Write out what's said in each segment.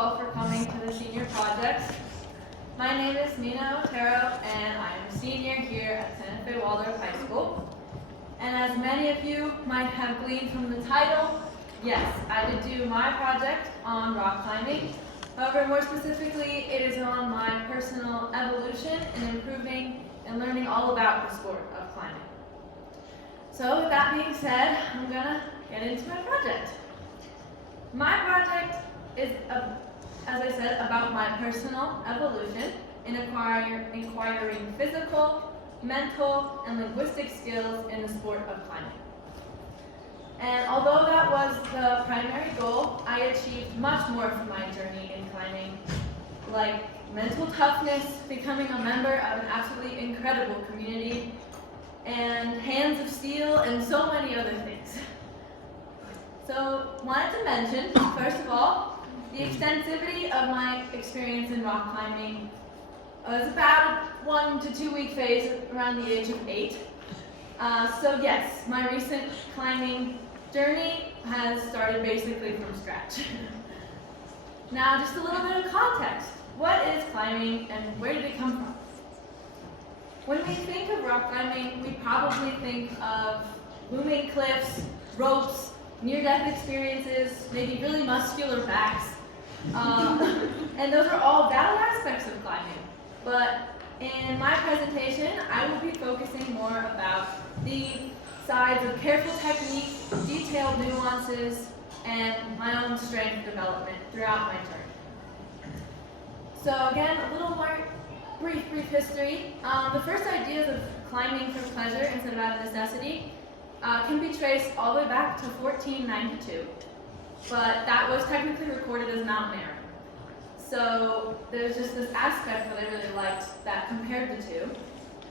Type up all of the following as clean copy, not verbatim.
all for coming to the senior project. My name is Nina Otero, and I am a senior here at Santa Fe Waldorf High School. And as many of you might have gleaned from the title, yes, I did do my project on rock climbing. However, more specifically, it is on my personal evolution in improving and learning all about the sport of climbing. So with that being said, I'm gonna get into my project. My project is, as I said, about my personal evolution in acquiring physical, mental, and linguistic skills in the sport of climbing. And although that was the primary goal, I achieved much more from my journey in climbing, like mental toughness, becoming a member of an absolutely incredible community, and hands of steel, and so many other things. So, wanted to mention, first of all, the extensivity of my experience in rock climbing was about a 1 to 2 week phase around the age of 8. So yes, my recent climbing journey has started basically from scratch. Now, just a little bit of context. What is climbing and where did it come from? When we think of rock climbing, we probably think of looming cliffs, ropes, near-death experiences, maybe really muscular backs. And those are all valid aspects of climbing. But in my presentation, I will be focusing more about the sides of careful technique, detailed nuances, and my own strength development throughout my journey. So again, a little more brief history. The first ideas of climbing for pleasure instead of out of necessity can be traced all the way back to 1492, but that was technically recorded as mountaineering. So there's just this aspect that I really liked that compared the two.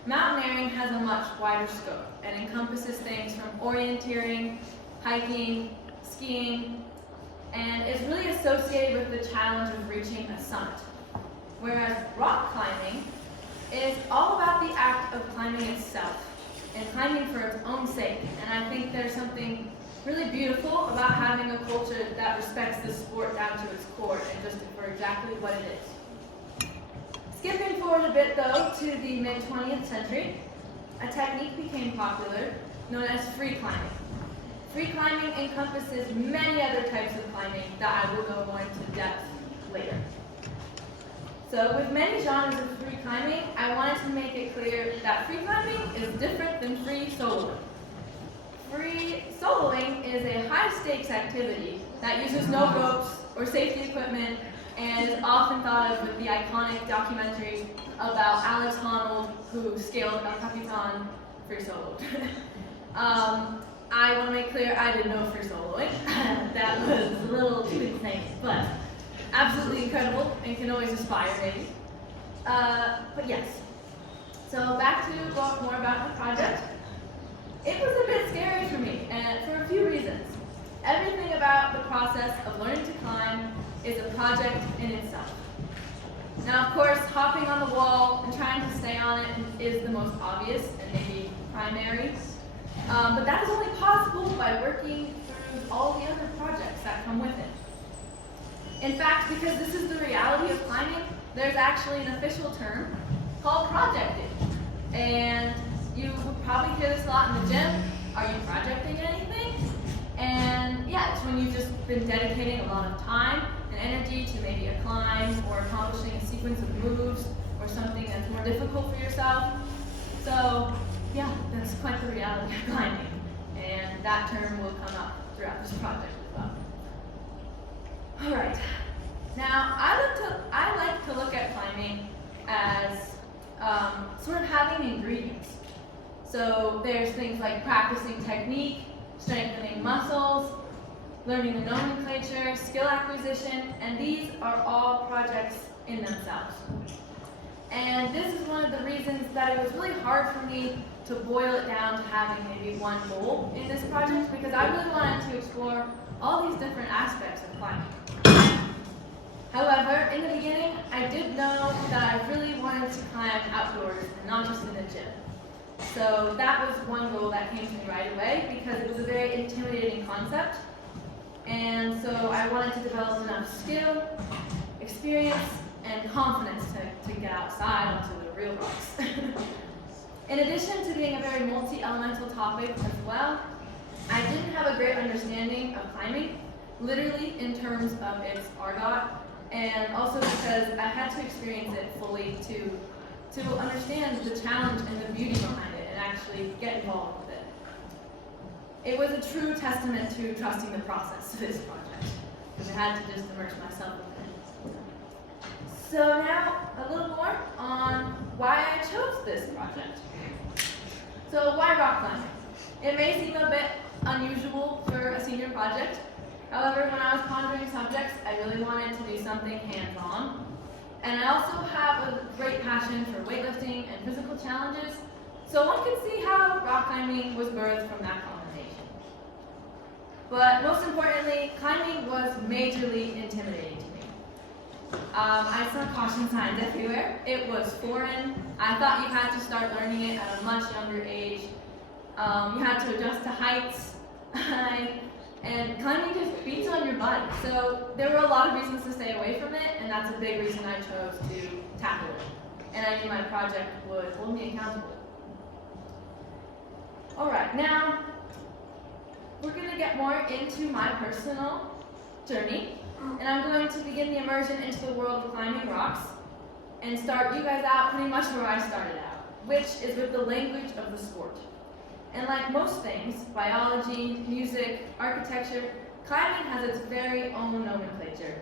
Mountaineering has a much wider scope and encompasses things from orienteering, hiking, skiing, and is really associated with the challenge of reaching a summit. Whereas rock climbing is all about the act of climbing itself and climbing for its own sake. And I think there's something really beautiful about having a culture that respects the sport down to its core and just for exactly what it is. Skipping forward a bit though to the mid-20th century, a technique became popular known as free climbing. Free climbing encompasses many other types of climbing that I will go more into depth later. So with many genres of free climbing, I wanted to make it clear that free climbing is different than free soloing. Free soloing is a high-stakes activity that uses no ropes or safety equipment and is often thought of with the iconic documentary about Alex Honnold, who scaled El Capitan free soloed. I want to make clear I did no free soloing. That was a little too insane, but absolutely incredible and can always aspire maybe. But yes, so back to talk more about the project. It was a bit scary for me, and for a few reasons. Everything about the process of learning to climb is a project in itself. Now, of course, hopping on the wall and trying to stay on it is the most obvious and maybe primary. But that is only possible by working through all the other projects that come with it. In fact, because this is the reality of climbing, there's actually an official term called projecting. And you would probably hear this a lot in the gym. Are you projecting anything? And yeah, it's when you've just been dedicating a lot of time and energy to maybe a climb or accomplishing a sequence of moves or something that's more difficult for yourself. So yeah, that's quite the reality of climbing. And that term will come up throughout this project as well. All right. Now, I like to look at climbing as sort of having ingredients. So there's things like practicing technique, strengthening muscles, learning the nomenclature, skill acquisition, and these are all projects in themselves. And this is one of the reasons that it was really hard for me to boil it down to having maybe one goal in this project, because I really wanted to explore all these different aspects of climbing. However, in the beginning, I did know that I really wanted to climb outdoors and not just in the gym. So that was one goal that came to me right away because it was a very intimidating concept. And so I wanted to develop enough skill experience and confidence to get outside onto the real rocks. In addition to being a very multi-elemental topic as well, I didn't have a great understanding of climbing, literally in terms of its argot, and also because I had to experience it fully to understand the challenge and the beauty behind it and actually get involved with it. It was a true testament to trusting the process of this project, because I had to just immerse myself in it. So now, a little more on why I chose this project. So why rock climbing? It may seem a bit unusual for a senior project. However, when I was pondering subjects, I really wanted to do something hands-on. And I also have a great passion for weightlifting and physical challenges, so one can see how rock climbing was birthed from that combination. But most importantly, climbing was majorly intimidating to me. I saw caution signs everywhere. It was foreign. I thought you had to start learning it at a much younger age. You had to adjust to heights. And climbing just beats on your body. So there were a lot of reasons to stay away from it, and that's a big reason I chose to tackle it. And I knew my project would hold me accountable. All right, now we're going to get more into my personal journey, and I'm going to begin the immersion into the world of climbing rocks and start you guys out pretty much where I started out, which is with the language of the sport. And like most things, biology, music, architecture, climbing has its very own nomenclature.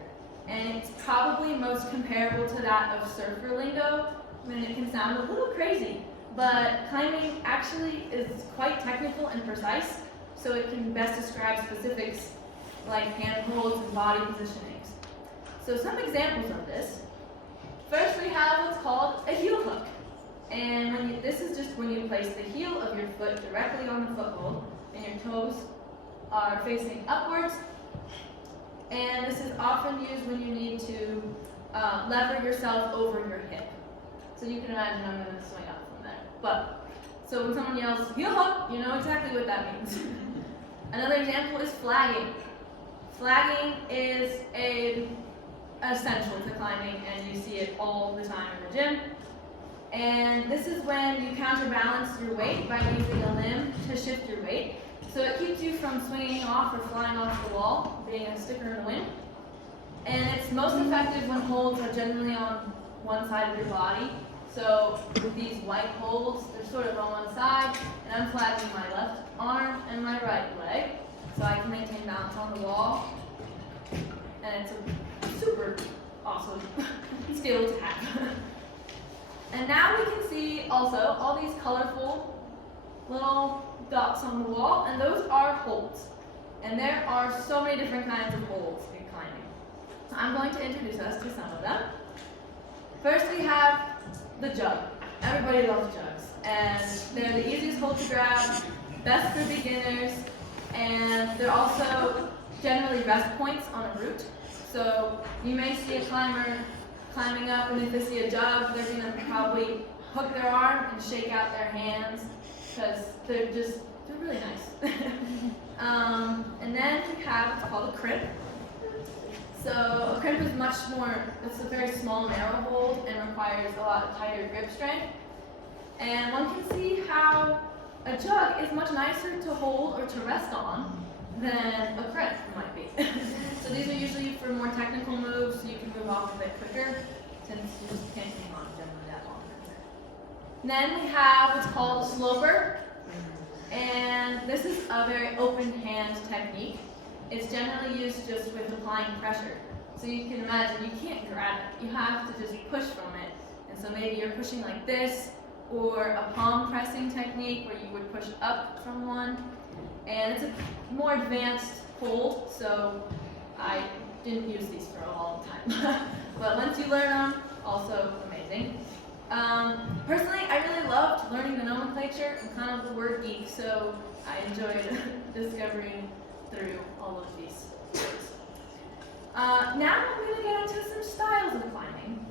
And it's probably most comparable to that of surfer lingo. I mean, it can sound a little crazy, but climbing actually is quite technical and precise, so it can best describe specifics like handholds and body positionings. So some examples of this. First, we have what's called a heel hook. And this is just when you place the heel of your foot directly on the foothold and your toes are facing upwards. And this is often used when you need to lever yourself over your hip. So you can imagine I'm going to swing up from there. But, so when someone yells, heel hook, you know exactly what that means. Another example is flagging. Flagging is essential to climbing, and you see it all the time in the gym. And this is when you counterbalance your weight by using a limb to shift your weight. So it keeps you from swinging off or flying off the wall, being a sticker in the wind. And it's most effective when holds are generally on one side of your body. So with these white holds, they're sort of on one side, and I'm flagging my left arm and my right leg, so I can maintain balance on the wall. And it's a super awesome skill to have. And now we can see also all these colorful little dots on the wall, and those are holds. And there are so many different kinds of holds in climbing. So I'm going to introduce us to some of them. First we have the jug. Everybody loves jugs, and they're the easiest hold to grab, best for beginners, and they're also generally rest points on a route. So you may see a climber climbing up, and if they see a jug, they're going to probably hook their arm and shake out their hands, because they're really nice. And then we have what's called a crimp. So a crimp is it's a very small, narrow hold and requires a lot of tighter grip strength. And one can see how a jug is much nicer to hold or to rest on than a crimp might be. So these are usually for more technical moves, so you can move off a bit quicker, since you just can't hang on generally that long. And then we have what's called a sloper, and this is a very open hand technique. It's generally used just with applying pressure. So you can imagine you can't grab it, you have to just push from it. And so maybe you're pushing like this, or a palm pressing technique where you would push up from one. And it's a more advanced hold, so I didn't use these for a long time. But once you learn them, also amazing. Personally, I really loved learning the nomenclature. I'm kind of the word geek, so I enjoyed discovering through all of these words. Now I'm going to get into some styles of climbing.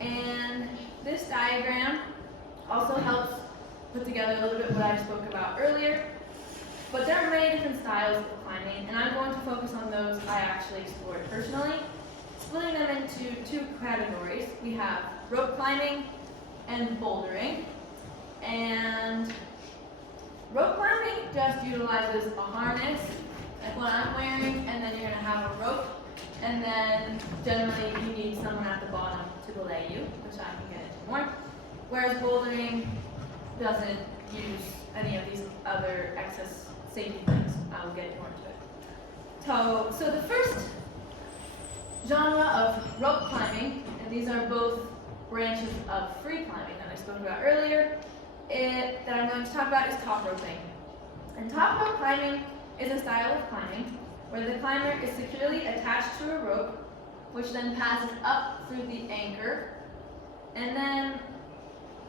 And this diagram also helps put together a little bit what I spoke about earlier. But there are many different styles of climbing, and I'm going to focus on those I actually explored personally, splitting them into two categories. We have rope climbing and bouldering. And rope climbing just utilizes a harness, like what I'm wearing, and then you're going to have a rope, and then generally you need someone at the bottom to belay you, which I can get into more. Whereas bouldering doesn't use any of these other excess safety things. I will get more into it. So the first genre of rope climbing, and these are both branches of free climbing that I spoke about earlier, that I'm going to talk about is top roping. And top rope climbing is a style of climbing where the climber is securely attached to a rope, which then passes up through the anchor, and then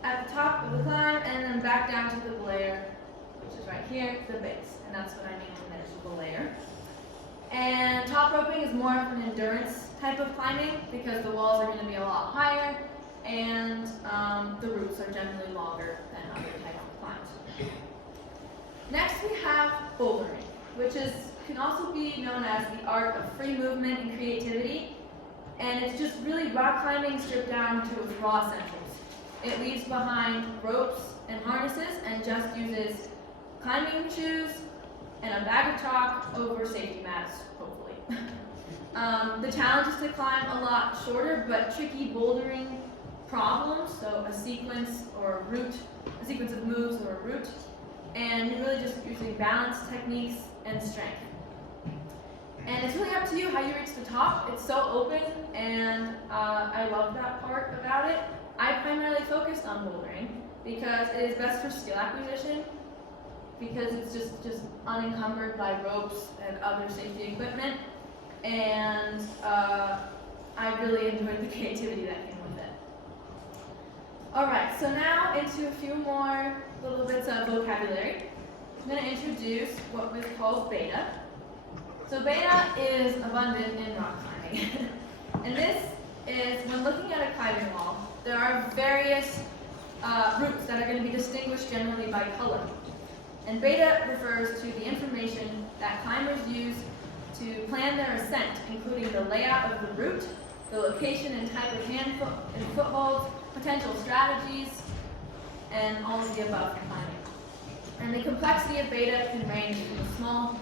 at the top of the climb, and then back down to the belayer, which is right here, the base. And that's what I mean when there's a belayer. And top roping is more of an endurance type of climbing because the walls are going to be a lot higher, and the routes are generally longer than other types of climbs. Next we have bouldering, which can also be known as the art of free movement and creativity, and it's just really rock climbing stripped down to its raw essentials. It leaves behind ropes and harnesses and just uses climbing shoes and a bag of chalk over safety mats, hopefully. The challenge is to climb a lot shorter but tricky bouldering problems, so a sequence or a route, a sequence of moves or a route, and you're really just using balance techniques and strength. And it's really up to you how you reach the top. It's so open, and I love that part about it. I primarily focused on bouldering because it is best for skill acquisition, because it's just unencumbered by ropes and other safety equipment, and I really enjoyed the creativity that came with it. Alright, so now into a few more little bits of vocabulary. I'm going to introduce what was called beta. So beta is abundant in rock climbing. And this is, when looking at a climbing wall, there are various routes that are going to be distinguished generally by color. And beta refers to the information that climbers use to plan their ascent, including the layout of the route, the location and type of hand and footholds, potential strategies, and all of the above for climbing. And the complexity of beta can range from a small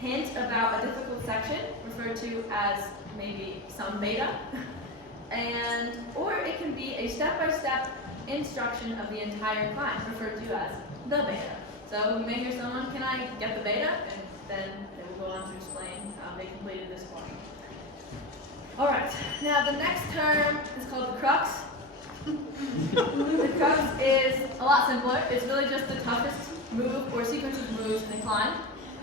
hint about a difficult section, referred to as maybe some beta, or it can be a step-by-step instruction of the entire climb, referred to as the beta. So you may hear someone, "Can I get the beta?" And then they will go on to explain how they completed this portion. All right, now the next term is called the crux. The crux is a lot simpler. It's really just the toughest move or sequence of moves in a climb,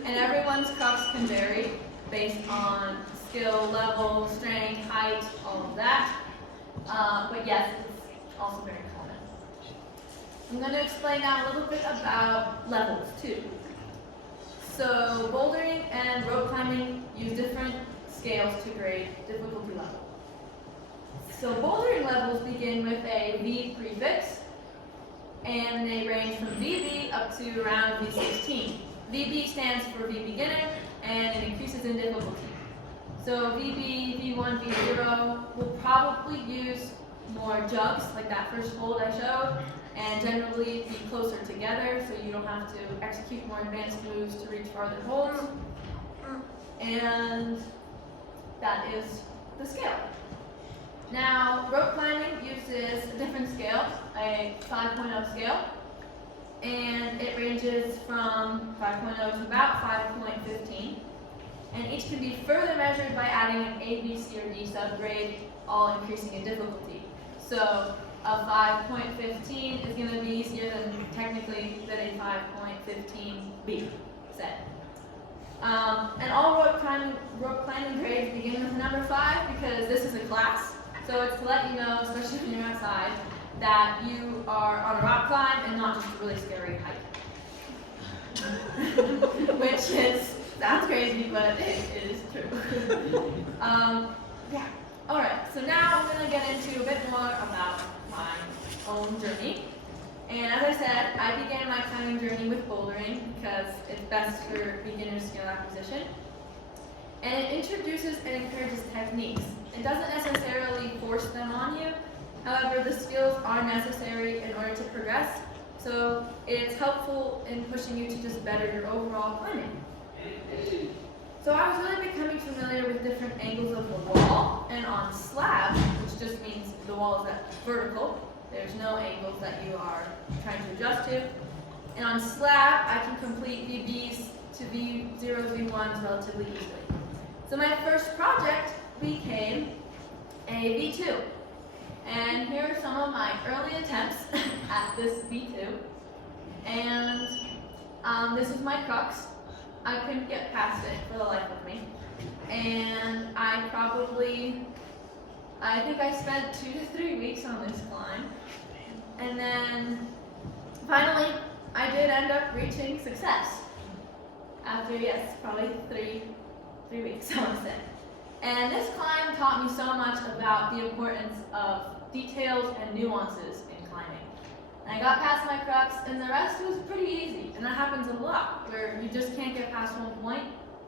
and everyone's crux can vary based on skill level, strength, height, all of that. But yes, it's also very common. I'm going to explain now a little bit about levels too. So bouldering and rope climbing use different scales to grade difficulty level. So bouldering levels begin with a V prefix, and they range from VB up to around V16. VB stands for V beginner, and it increases in difficulty. So VB, V1, V0 will probably use more jugs, like that first hold I showed, and generally be closer together, so you don't have to execute more advanced moves to reach farther holds. And that is the scale. Now, rope climbing uses a different scale, a 5.0 scale, and it ranges from 5.0 to about 5.15. And each can be further measured by adding an A, B, C, or D subgrade, all increasing in difficulty. So a 5.15 is going to be easier than a 5.15B set. And all rope climbing grades begin with number 5 because this is a class. So it's to let you know, especially when you're outside, that you are on a rock climb and not just a really scary hike. Sounds crazy, but it is true. Yeah. Alright, so now I'm going to get into a bit more about my own journey. And as I said, I began my climbing journey with bouldering because it's best for beginner skill acquisition. And it introduces and encourages techniques. It doesn't necessarily force However, the skills are necessary in order to progress, so it's helpful in pushing you to just better your overall climbing. So I was really becoming familiar with different angles of the wall, and on slab, which just means the wall is at vertical, there's no angles that you are trying to adjust to. And on slab, I can complete VBs to V0s, V1s relatively easily. So my first project became a V2. And here are some of my early attempts at this V2. And this is my crux. I couldn't get past it for the life of me. And I think I spent 2 to 3 weeks on this climb. And then finally, I did end up reaching success. After, yes, probably three weeks, I want to say. And this climb taught me so much about the importance of details and nuances in climbing. And I got past my crux, and the rest was pretty easy. And that happens a lot, where you just can't get past one point,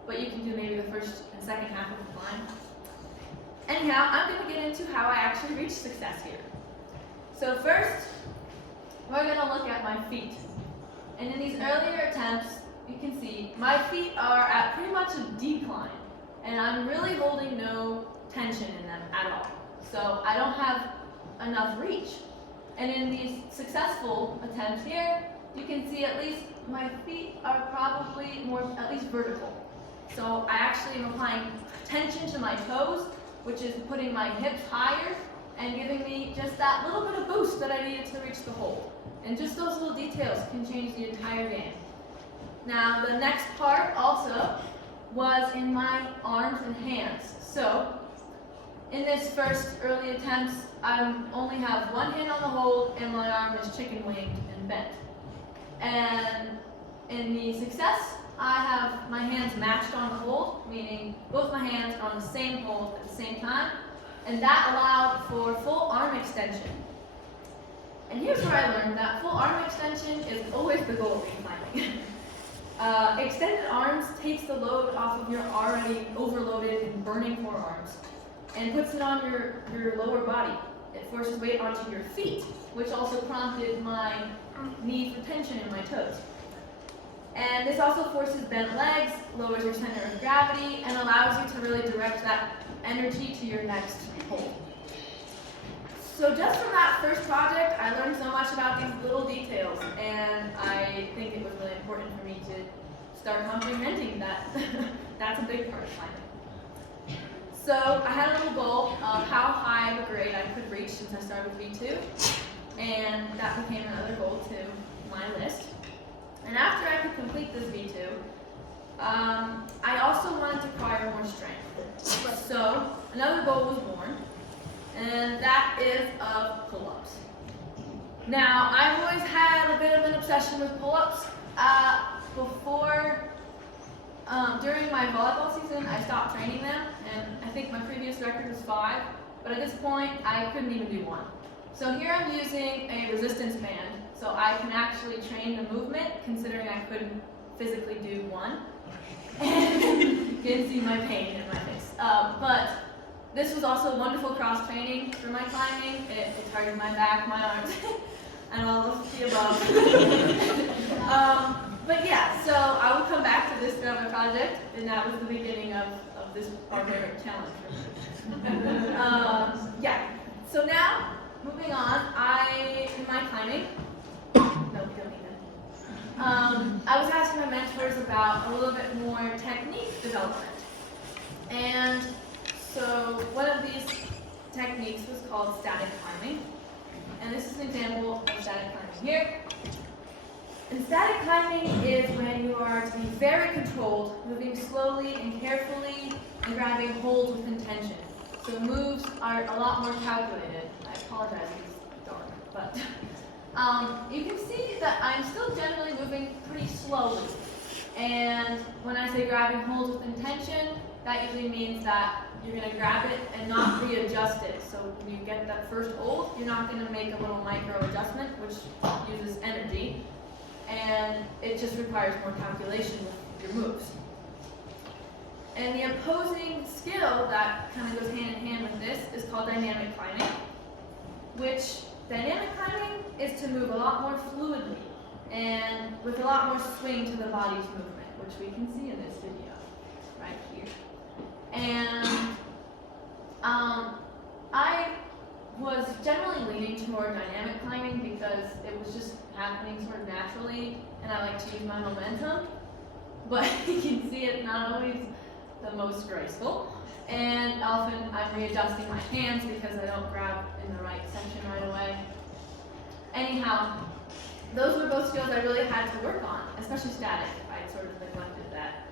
but you can do maybe the first and second half of the climb. Anyhow, I'm going to get into how I actually reached success here. So first, we're going to look at my feet. And in these earlier attempts, you can see my feet are at pretty much a decline, and I'm really holding no tension in them at all. So I don't have enough reach. And in these successful attempts here, you can see at least my feet are probably at least vertical. So I actually am applying tension to my toes, which is putting my hips higher and giving me just that little bit of boost that I needed to reach the hold. And just those little details can change the entire game. Now, the next part also was in my arms and hands. So, in this first early attempts, I only have one hand on the hold and my arm is chicken winged and bent. And in the success, I have my hands matched on the hold, meaning both my hands are on the same hold at the same time, and that allowed for full arm extension. And here's where I learned that full arm extension is always the goal in climbing. Extended arms takes the load off of your already overloaded and burning forearms and puts it on your lower body. It forces weight onto your feet, which also prompted my need for tension in my toes. And this also forces bent legs, lowers your center of gravity, and allows you to really direct that energy to your next hold. So just from that first project, I learned so much about these little details, and I think it was really important for me to start comprehending that that's a big part of climbing. So I had a little goal of how high of a grade I could reach since I started with V2, and that became another goal to my list. And after I could complete this V2, I also wanted to acquire more strength. So another goal was born, and that is of pull-ups. Now, I've always had a bit of an obsession with pull-ups. During my volleyball season, I stopped training them, and I think my previous record was 5, but at this point, I couldn't even do 1. So here I'm using a resistance band, so I can actually train the movement, considering I couldn't physically do 1. And you can see my pain in my face. But this was also wonderful cross-training for my climbing. It targeted my back, my arms, and all of the above. But yeah, so I will come back to this throughout my project, and that was the beginning of this barbaric challenge for me. Yeah, so now, moving on, in my climbing, no, we don't need that. I was asking my mentors about a little bit more technique development. And so one of these techniques was called static climbing. And this is an example of static climbing here. And static climbing is when you are to be very controlled, moving slowly and carefully, and grabbing holds with intention. So moves are a lot more calculated. I apologize, it's dark, but you can see that I'm still generally moving pretty slowly. And when I say grabbing holds with intention, that usually means that you're going to grab it and not readjust it. So when you get that first hold, you're not going to make a little micro adjustment, which uses energy. And it just requires more calculation with your moves. And the opposing skill that kind of goes hand in hand with this is called dynamic climbing, which dynamic climbing is to move a lot more fluidly and with a lot more swing to the body's movement, which we can see in this video right here. And I was generally leaning toward dynamic climbing because it was just happening sort of naturally, and I like to use my momentum. But you can see it's not always the most graceful, and often I'm readjusting my hands because I don't grab in the right section right away. Anyhow, those were both skills I really had to work on, especially static. I sort of neglected that.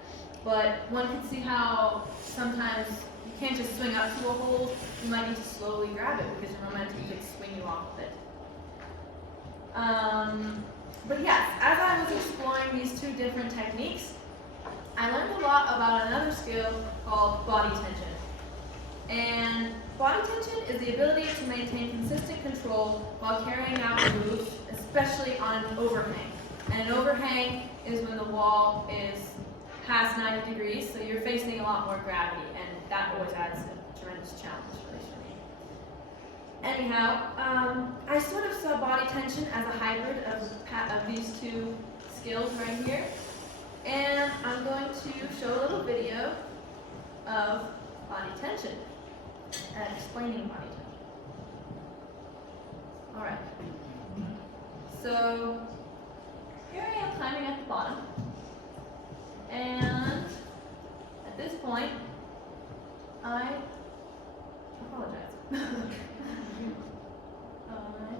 But one can see how sometimes you can't just swing up to a hold. You might need to slowly grab it because your momentum could swing you off of it. But yes, as I was exploring these two different techniques, I learned a lot about another skill called body tension. And body tension is the ability to maintain consistent control while carrying out moves, especially on an overhang. And an overhang is when the wall is past 90 degrees, so you're facing a lot more gravity, and that always adds a tremendous challenge for me. Anyhow, I sort of saw body tension as a hybrid of these two skills right here. And I'm going to show a little video of body tension and explaining body tension. All right. So here I am climbing at the bottom. And at this point, I apologize.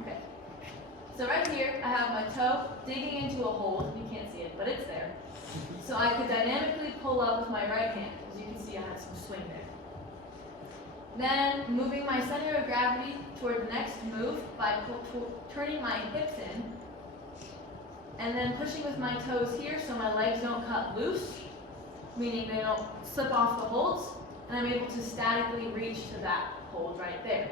Okay. So right here, I have my toe digging into a hole. You can't see it, but it's there. So I could dynamically pull up with my right hand. As you can see, I have some swing there. Then moving my center of gravity toward the next move by turning my hips in, and then pushing with my toes here so my legs don't cut loose, meaning they don't slip off the holds, and I'm able to statically reach to that hold right there.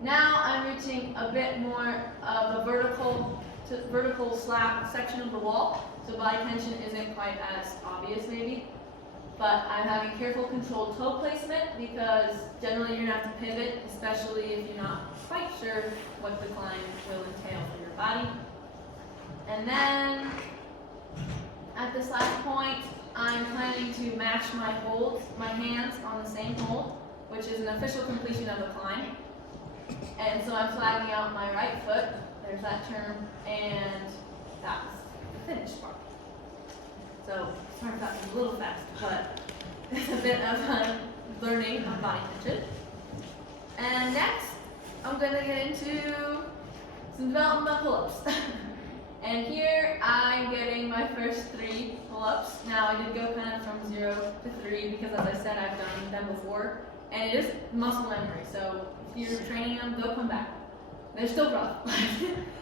Now I'm reaching a bit more of a vertical slab section of the wall, so body tension isn't quite as obvious maybe, but I'm having careful controlled toe placement because generally you're going to have to pivot, especially if you're not quite sure what the climb will entail for your body. And then at this last point, I'm planning to match my holds, my hands on the same hold, which is an official completion of the climb. And so I'm flagging out my right foot, there's that term, and that was the finish part. So, sorry if that was a little fast, but it's a bit of learning on body tension. And next, I'm going to get into some development pull-ups. And here I'm getting my first 3 pull-ups. Now I did go kind of from 0 to 3 because, as I said, I've done them before. And it is muscle memory, so if you're training them, they'll come back. They're still rough.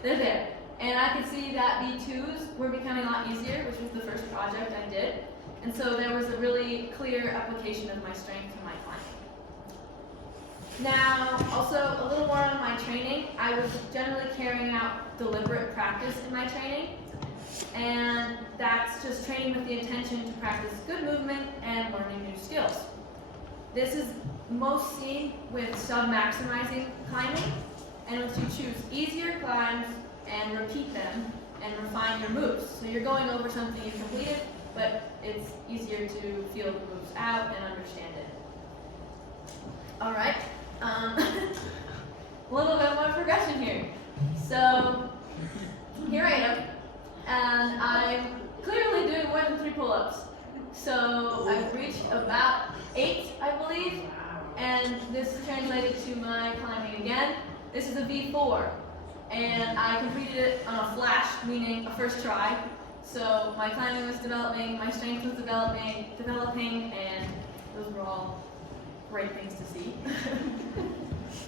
They're there. And I could see that V2s were becoming a lot easier, which was the first project I did. And so there was a really clear application of my strength to my climbing. Now, also a little more on my training. I was generally carrying out deliberate practice in my training. And that's just training with the intention to practice good movement and learning new skills. This is most seen with sub-maximizing climbing, and once you choose easier climbs and repeat them and refine your moves. So you're going over something you completed, but it's easier to feel the moves out and understand it. All right, a little bit more progression here. So here I am, and I'm clearly doing more than 3 pull-ups. So I've reached about 8, I believe, and this translated to my climbing again. This is a V4, and I completed it on a flash, meaning a first try. So my climbing was developing, my strength was developing, and those were all great things to see.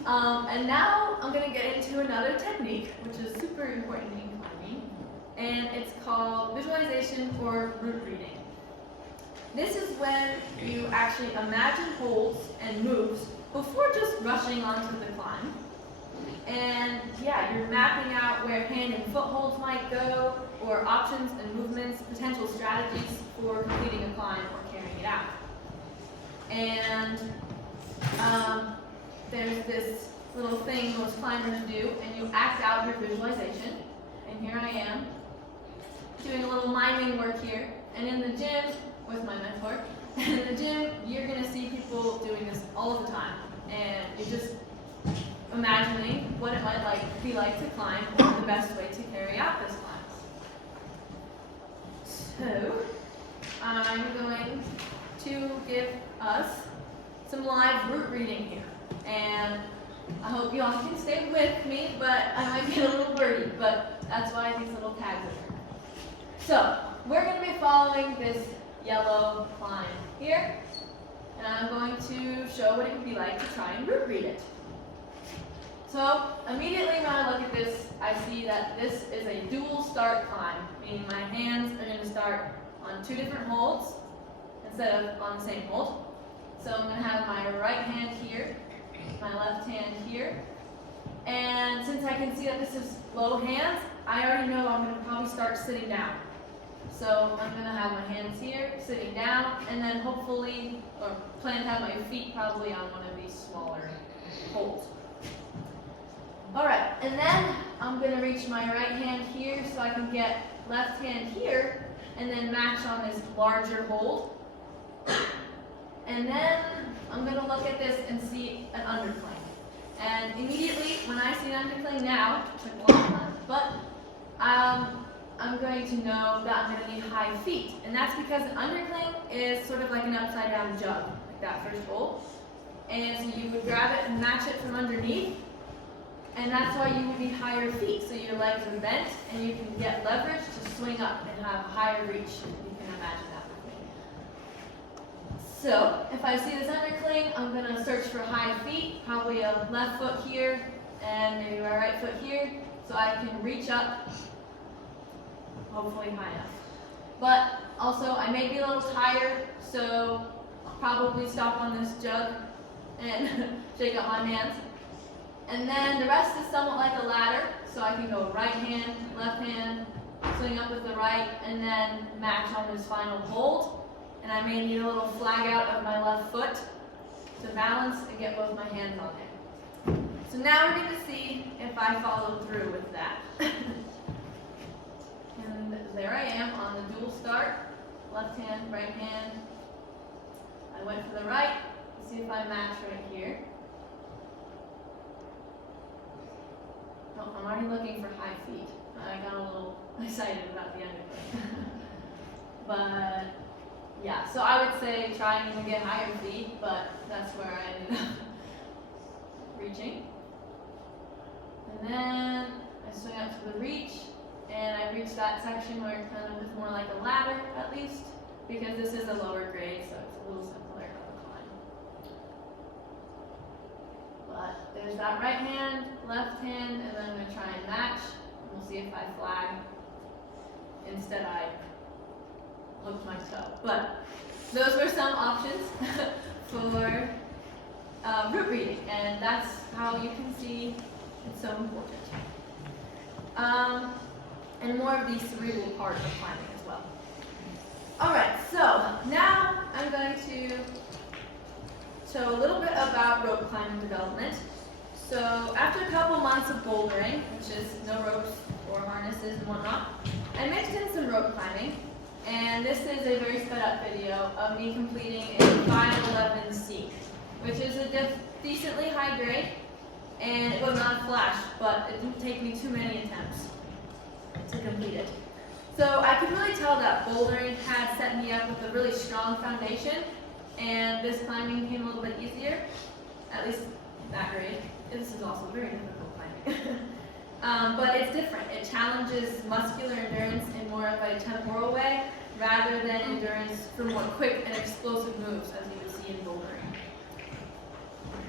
And now I'm going to get into another technique, which is super important in climbing, and it's called visualization or route reading. This is when you actually imagine holds and moves before just rushing onto the climb. And yeah, you're mapping out where hand and foot holds might go, or options and movements, potential strategies for completing a climb or carrying it out. And there's this little thing most climbers do, and you act out your visualization. And here I am, doing a little miming work here. And in the gym, with my mentor, in the gym, you're gonna see people doing this all the time. And you're just imagining what it might be like to climb, or the best way to carry out this climb. So, I'm going to give us some live route reading here. And I hope you all can stay with me, but I might get a little wordy, but that's why these little tags are there. So, we're going to be following this yellow climb here, and I'm going to show what it would be like to try and route read it. So, immediately when I look at this, I see that this is a dual start climb, meaning my hands are going to start on two different holds instead of on the same hold. So I'm going to have my right hand here, my left hand here, and since I can see that this is low hands, I already know I'm going to probably start sitting down. So I'm going to have my hands here, sitting down, and then hopefully, or plan to have my feet probably on one of these smaller holds. Alright, and then I'm going to reach my right hand here so I can get left hand here, and then match on this larger hold. And then I'm going to look at this and see an undercling. And immediately, when I see an undercling now, it took a long time, but I'm going to know that I'm going to need high feet. And that's because an undercling is sort of like an upside down jug, like that first hold. And so you would grab it and match it from underneath. And that's why you would need higher feet. So your legs are bent and you can get leverage to swing up and have a higher reach. You can imagine that with me. So if I see this undercling, I'm going to search for high feet, probably a left foot here and maybe my right foot here, so I can reach up, hopefully high enough. But also I may be a little tired, so I'll probably stop on this jug and shake up my hands. And then the rest is somewhat like a ladder, so I can go right hand, left hand, swing up with the right, and then match on this final hold. And I may need a little flag out of my left foot to balance and get both my hands on there. So now we're going to see if I followed through with that. And there I am on the dual start, left hand, right hand. I went for the right, let's see if I match right here. Oh, I'm already looking for high feet. I got a little excited about the undercling. But yeah, so I would say trying to get higher feet, but that's where I ended up reaching. And then I swing up to the reach, and I reach that section where it kind of is more like a ladder at least, because this is a lower grade, so it's a little simpler of a climb. But there's that right hand, left hand, and then I'm going to try and match. We'll see if I flag. Instead I hooked my toe. But those were some options for route reading, and that's how you can see it's so important. And more of the cerebral part of climbing as well. Alright, so now I'm going to show a little bit about rope climbing development. So after a couple months of bouldering, which is no ropes or harnesses and whatnot, I mixed in some rope climbing, and this is a very sped up video of me completing a 511C, which is a decently high grade, and it was not a flash, but it didn't take me too many attempts to complete it. So I could really tell that bouldering had set me up with a really strong foundation, and this climbing came a little bit easier, at least that grade. This is also very difficult climbing. But it's different. It challenges muscular endurance in more of a temporal way, rather than endurance for more quick and explosive moves, as you would see in bouldering.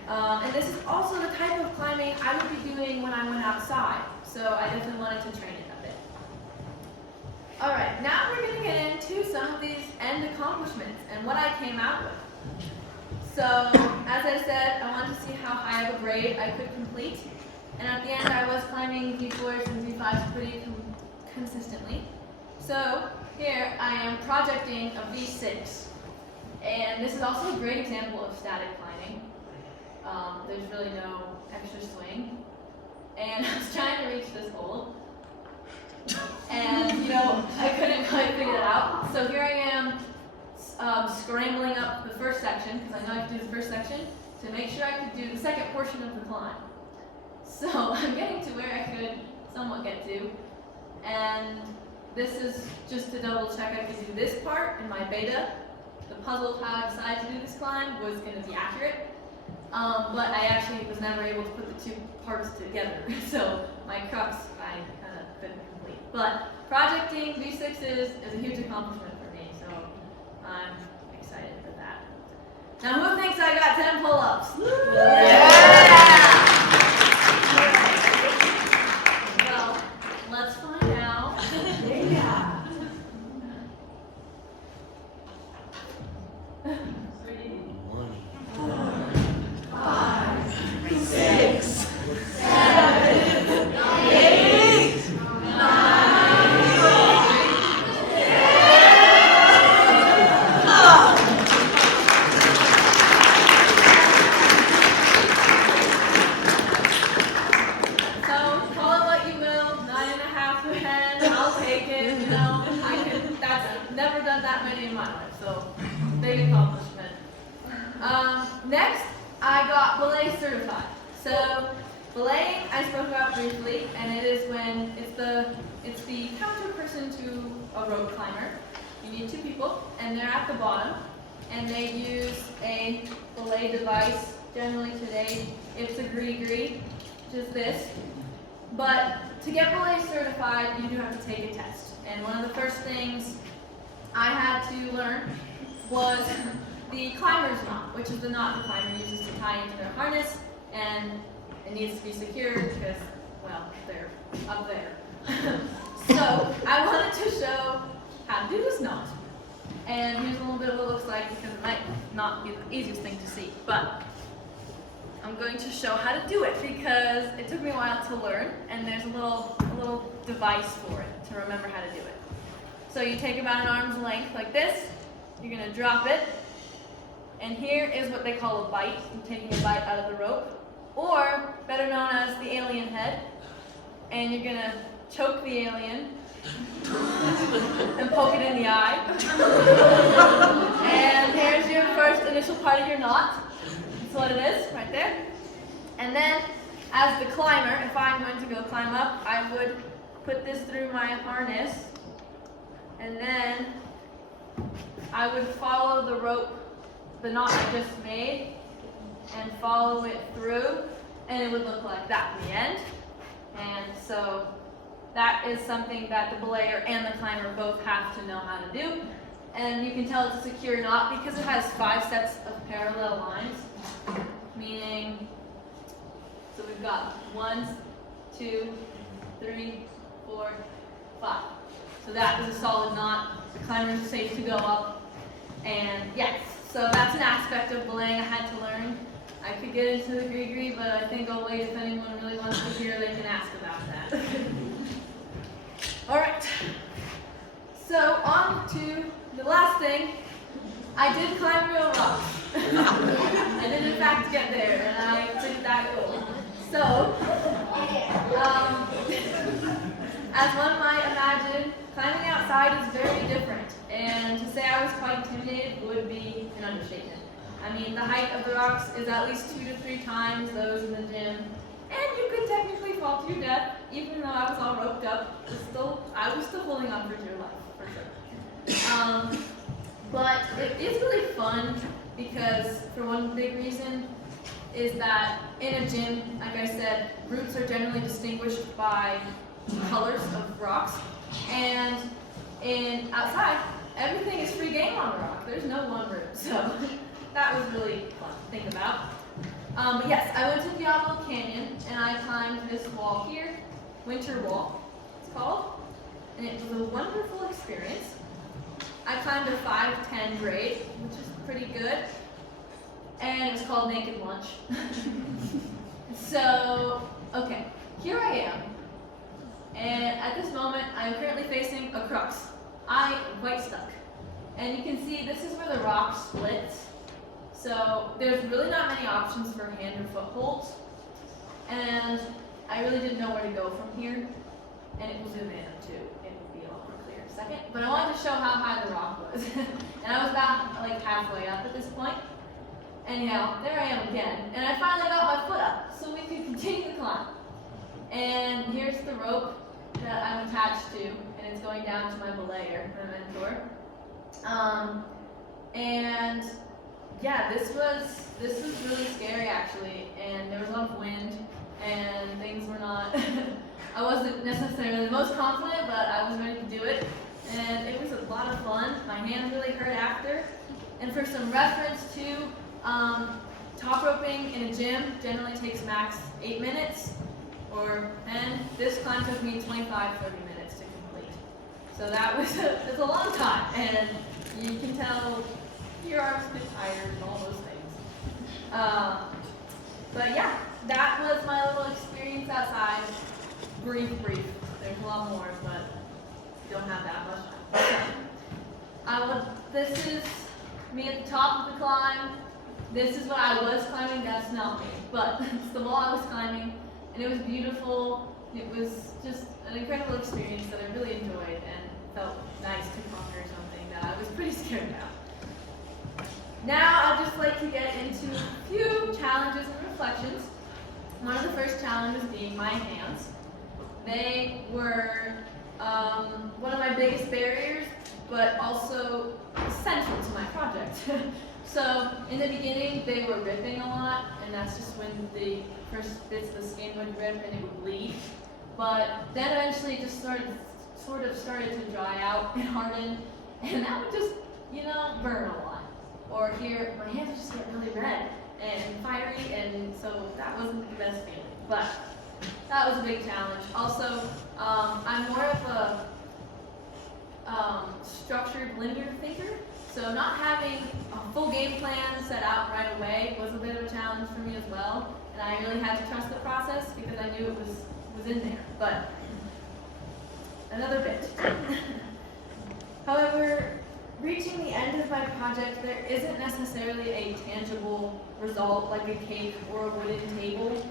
And this is also the type of climbing I would be doing when I went outside, so I definitely wanted to train it a bit. Alright, now we're going to get into some of these end accomplishments and what I came out with. So, as I said, I wanted to see how high of a grade I could complete. And at the end, I was climbing V4s and V5s pretty consistently. So, here I am projecting a V6. And this is also a great example of static climbing. there's really no extra swing. And I was trying to reach this hole. And, I couldn't quite figure it out. So here I am scrambling up the first section, because I know I have to do the first section, to make sure I could do the second portion of the climb. So I'm getting to where I could somewhat get to. And this is just to double check I could do this part in my beta. The puzzle of how I decided to do this climb was going to be accurate. But I actually was never able to put the two parts together. So my crux, I kind of couldn't complete. But projecting V6 is a huge accomplishment for me. So I'm excited for that. Now who thinks I got 10 pull-ups? Yeah! Well, let's find out. Yeah. 3, 4, 5, 6, 7, 8, 9, 10. Never done that many in my life, so big accomplishment. Next, I got belay certified. So belaying I spoke about briefly, and it is when it's the counter person to a rope climber. You need 2 people, and they're at the bottom, and they use a belay device. Generally today, it's a gree-gree, which is this. But to get belay certified, you do have to take a test, and one of the first things I had to learn was the climber's knot, which is the knot the climber uses to tie into their harness, and it needs to be secured because, well, they're up there. So I wanted to show how to do this knot. And here's a little bit of what it looks like, because it might not be the easiest thing to see, but I'm going to show how to do it because it took me a while to learn, and there's a little device for it to remember how to do it. So you take about an arm's length like this, you're going to drop it, and here is what they call a bite. I'm taking a bite out of the rope, or better known as the alien head, and you're going to choke the alien and poke it in the eye. And here's your first initial part of your knot. That's what it is, right there. And then, as the climber, if I'm going to go climb up, I would put this through my harness, and then I would follow the rope, the knot I just made, and follow it through, and it would look like that in the end. And so that is something that the belayer and the climber both have to know how to do. And you can tell it's a secure knot because it has 5 sets of parallel lines, meaning, so we've got 1, 2, 3, 4, 5. So that is a solid knot. The climber is safe to go up. And yes, so that's an aspect of belaying I had to learn. I could get into the gree-gree, but I think I'll wait. If anyone really wants to hear, they can ask about that. All right. So on to the last thing. I did climb real rocks. I did in fact get there, and I took that goal. So, as one might imagine, climbing outside is very different, and to say I was quite intimidated would be an understatement. I mean, the height of the rocks is at least 2 to 3 times those in the gym, and you could technically fall to your death, even though I was all roped up. I was still holding on for dear life, for sure. But it is really fun because, for one big reason, is that in a gym, like I said, routes are generally distinguished by colors of rocks, and outside, everything is free game on the rock. There's no one route, so that was really fun to think about. But yes, I went to Diablo Canyon, and I climbed this wall here, Winter Wall, it's called, and it was a wonderful experience. I climbed a 5'10" grade, which is pretty good, and it was called Naked Lunch. So, okay, here I am, and at this moment, I'm currently facing a crux. I am quite stuck, and you can see this is where the rock splits. So there's really not many options for hand or foot holds, and I really didn't know where to go from here. And it will zoom in too. It will be a lot more clear in a second. But I wanted to show how high the rock was. And I was about like halfway up at this point. Anyhow, there I am again. And I finally got my foot up so we could continue the climb. And here's the rope that I'm attached to, and it's going down to my belayer, my mentor. And yeah, this was really scary actually, and there was a lot of wind, and things were not. I wasn't necessarily the most confident, but I was ready to do it, and it was a lot of fun. My hand really hurt after. And for some reference too, top roping in a gym generally takes max 8 minutes or 10. This climb took me 25-30 minutes to complete. So that was it's a long time, and you can tell your arms get tired and all those things. But yeah, that was my little experience outside. Brief. There's a lot more, but we don't have that much time. This is me at the top of the climb. This is what I was climbing. That's not me, but it's the wall I was climbing, and it was beautiful. It was just an incredible experience that I really enjoyed, and felt nice to conquer something that I was pretty scared about. Now I'd just like to get into a few challenges and reflections. One of the first challenges being my hands. They were one of my biggest barriers, but also essential to my project. So in the beginning, they were ripping a lot, and that's just when the first bits of the skin would rip and it would bleed. But then eventually it just sort of started to dry out and harden, and that would just, burn a lot. Or here, my hands would just get really red and fiery, and so that wasn't the best feeling. But that was a big challenge. Also, I'm more of a structured linear thinker, so not having a full game plan set out right away was a bit of a challenge for me as well, and I really had to trust the process because I knew it was in there. But another bit. However, reaching the end of my project, there isn't necessarily a tangible result like a cake or a wooden table.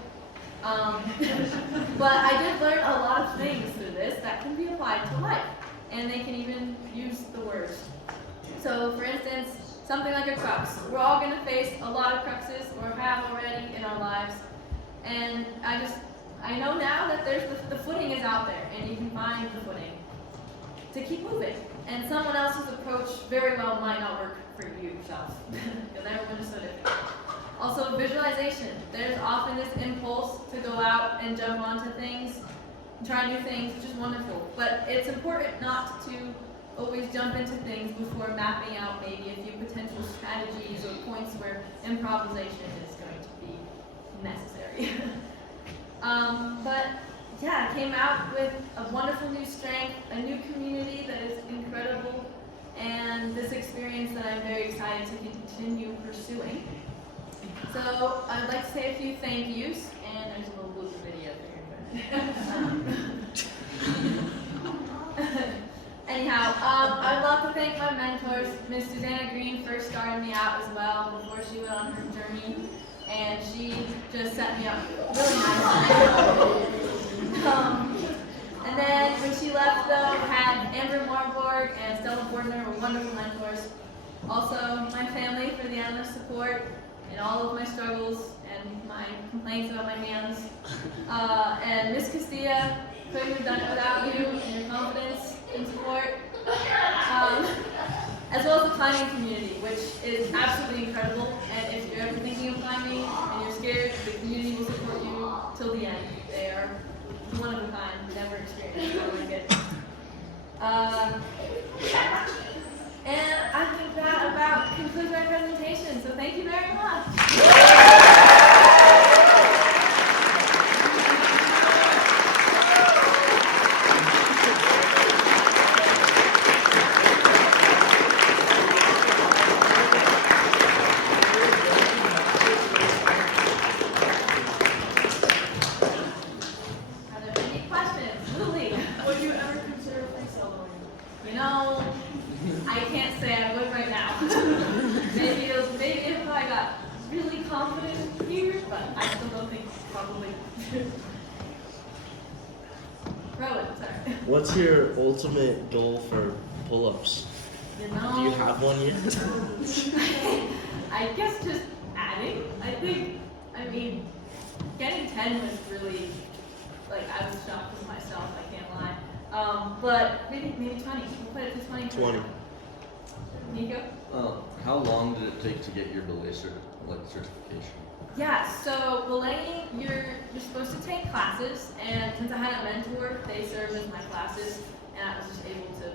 But I did learn a lot of things through this that can be applied to life, and they can even use the words. So for instance, something like a crux. We're all going to face a lot of cruxes, or have already in our lives, and I know now that there's the footing is out there, and you can find the footing to keep moving. And someone else's approach very well might not work for you yourself, because everyone is so different. Also, visualization. There's often this impulse to go out and jump onto things, try new things, which is wonderful. But it's important not to always jump into things before mapping out maybe a few potential strategies or points where improvisation is going to be necessary. But yeah, I came out with a wonderful new strength, a new community that is incredible, and this experience that I'm very excited to continue pursuing. So I'd like to say a few thank yous, and there's a little blooper video there. Anyhow, I'd love to thank my mentors. Miss Susanna Green first started me out as well before she went on her journey, and she just set me up really nicely. And then when she left, though, had Amber Marborg and Stella Bordner were wonderful mentors. Also, my family for the endless support in all of my struggles and my complaints about my hands. And Miss Castilla, couldn't have done it without you and your confidence and support. As well as the climbing community, which is absolutely incredible. And if you're ever thinking of climbing and you're scared, the community will support you till the end. They are one of a kind, never experienced something like it. And I think that about concludes my presentation, so thank you very much. Are there any questions? Lily, Would you ever consider free soloing? you know, I can't say I would right now. Maybe if I got Row it, sorry. What's your ultimate goal for pull-ups? You know, Do you have one yet? I guess just adding. I mean, getting 10 was really, like, I was shocked with myself, I can't lie. But maybe 20. We'll put it to 20. 20. Nico? How long did it take to get your belay certification? Yeah, so belaying, you're supposed to take classes, and since I had a mentor, they served as my classes, and I was just able to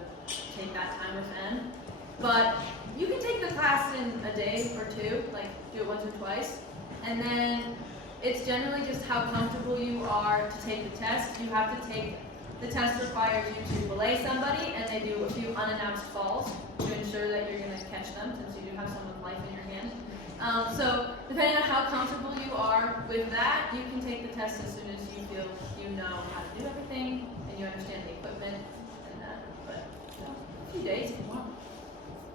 take that time with them. But you can take the class in a day or two, like do it once or twice, and then it's generally just how comfortable you are to take the test. You have to take, the test requires you to belay somebody, and they do a few unannounced falls to ensure that you're going to catch them, since you do have someone's life in your hand. So depending on how comfortable you are with that, you can take the test as soon as you feel you know how to do everything and you understand the equipment and that. But a few days if you want.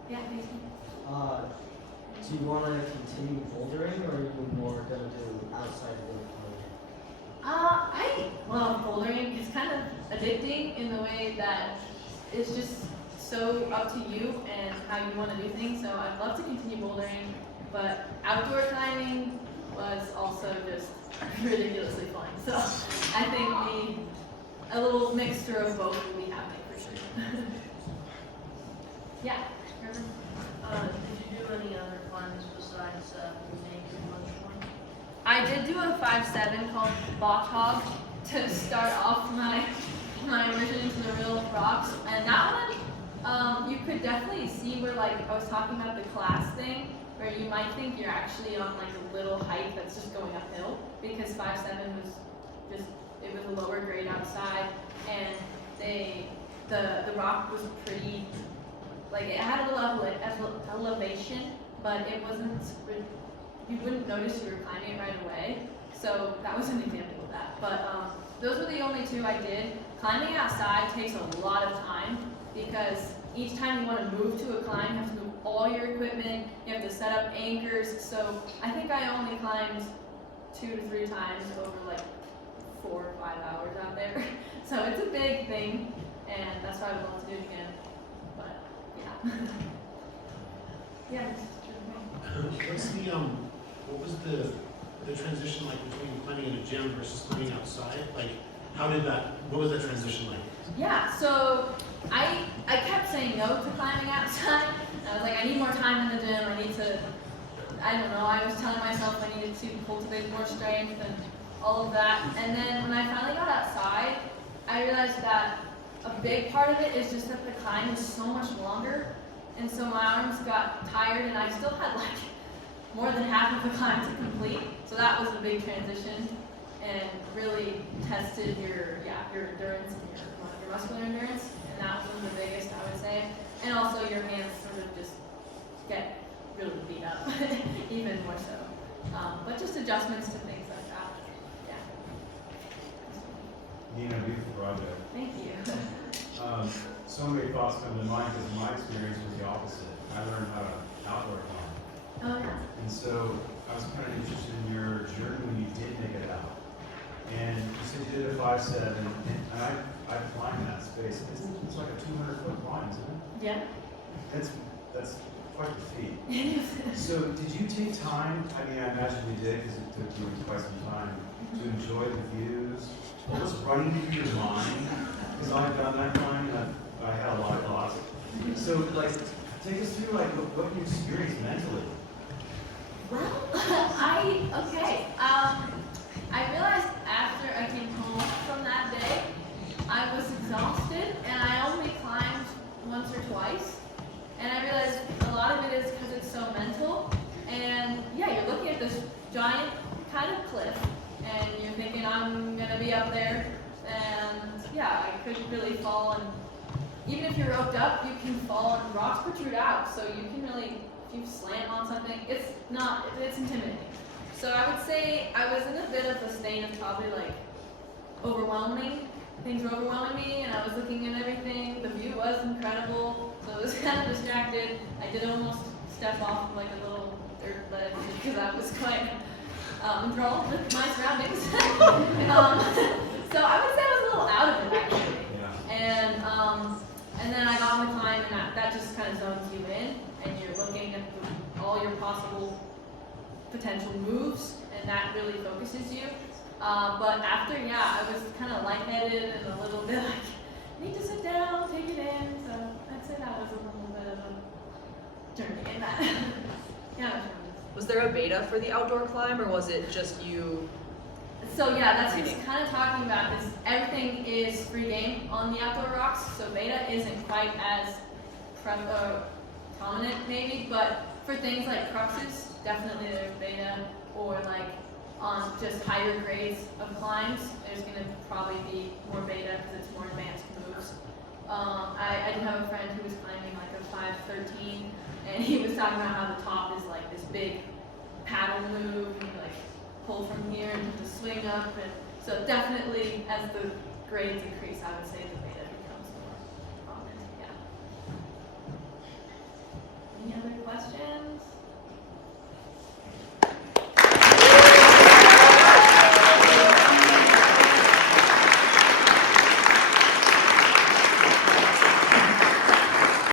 Yeah, thanks. Do you want to continue bouldering, or are you more going to do outside of the park? I love bouldering. It's kind of addicting in the way that it's just so up to you and how you want to do things. So I'd love to continue bouldering. But outdoor climbing was also just ridiculously fun. So I think a little mixture of both will be happening for sure. Yeah. Did you do any other climbs besides the naked lunch one? I did do a 5-7 called Bach Hog to start off my immersion into the real rocks. And that one, you could definitely see where, like, I was talking about the class thing, where you might think you're actually on like a little hike that's just going uphill, because 5-7 was just, it was a lower grade outside, and the rock was pretty, like it had a little elevation, but it wasn't, you wouldn't notice you were climbing it right away. So that was an example of that. But those were the only two I did. Climbing outside takes a lot of time, because each time you want to move to a climb, you have to move all your equipment, you have to set up anchors. So I think I only climbed 2 to 3 times over like 4 or 5 hours out there. So it's a big thing, and that's why I would love to do it again. But yeah. Yeah. What's the what was the transition like between climbing in a gym versus climbing outside? Like, what was that transition like? Yeah, so I kept saying no to climbing outside. I was like, I need more time in the gym. I need to, I don't know, I was telling myself I needed to cultivate more strength and all of that. And then when I finally got outside, I realized that a big part of it is just that the climb is so much longer. And so my arms got tired, and I still had like more than half of the climb to complete. So that was a big transition, and really tested your endurance and your muscular endurance. And that was the biggest, I would say. And also your hands sort of just get really beat up, even more so. But just adjustments to things like that. Yeah. Nina, beautiful project. Thank you. So many thoughts come to mind because my experience was the opposite. I learned how to outdoor climb. Oh yeah. And so I was kind of interested in your journey when you did make it out. And you said you did a 5-7, and I climbed that space. It's like a 200-foot climb, isn't it? Yeah. That's quite the feat. It is. So did you take time, I mean, I imagine you did because it took you quite some time, to enjoy the views? What was running through your mind? Because I've done that climb, and I had a lot of thoughts. So, like, take us through, like, what you experienced mentally. Well, I realized after I came home from that day, I was exhausted, and I only climbed once or twice. And I realized a lot of it is because it's so mental. And yeah, you're looking at this giant kind of cliff, and you're thinking, I'm gonna be up there, and yeah, I could really fall. And even if you're roped up, you can fall, and rocks protrude out, so you can really, if you slam on something, it's intimidating. So I would say I was in a bit of a state of probably like overwhelming. Things were overwhelming me, and I was looking at everything. The view was incredible, so I was kind of distracted. I did almost step off like a little dirt ledge because I was quite enthralled with my surroundings. potential moves, and that really focuses you. But after, yeah, I was kind of lightheaded and a little bit like, need to sit down, take it in. So I'd say that was a little bit of a journey in that. Yeah. Was there a beta for the outdoor climb, or was it just you? So yeah, that's what he's kind of talking about. Is everything is free game on the outdoor rocks, so beta isn't quite as prominent maybe, but for things like cruxes, definitely there's beta, or like on just higher grades of climbs, there's going to probably be more beta because it's more advanced moves. I did have a friend who was climbing like a 513, and he was talking about how the top is like this big paddle move, and you like pull from here and the swing up, and so definitely as the grades increase, I would say the beta becomes more prominent. Yeah. Any other questions?